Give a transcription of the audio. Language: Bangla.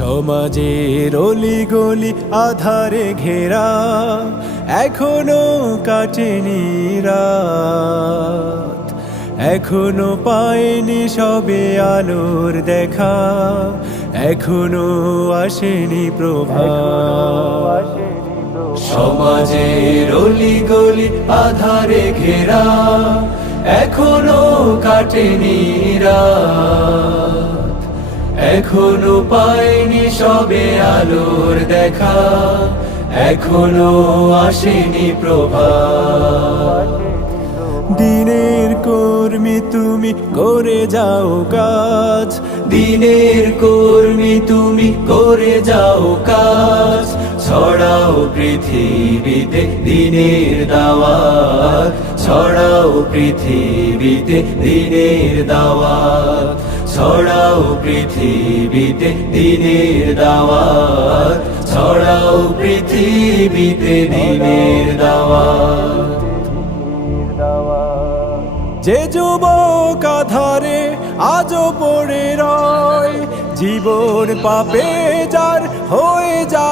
সমাজের অলিগলি আধারে ঘেরা, এখনো কাটেনি রাত, এখনো পায়নি সবে আলোর দেখা, এখনো আসেনি প্রভাত। সমাজের অলিগলি আধারে ঘেরা, এখনো কাটেনি রাত, এখনো পায়নি সবে আলোর দেখা, এখনো আসেনি প্রভাত। দিনের কর্মী তুমি করে যাও কাজ, দিনের কর্মী তুমি করে যাও কাজ, ছড়াও পৃথিবীতে দিনের দাওয়াত, ছড়াও পৃথিবীতে দিনের দাওয়াত, ছড়াও পৃথিবীতে দিনের দাওয়াত, ছড়াও পৃথিবীতে দিনের দাওয়াত। যে যুবক আধারে আজও পড়ে রয়, জীবন পাপে যার হয়ে যায়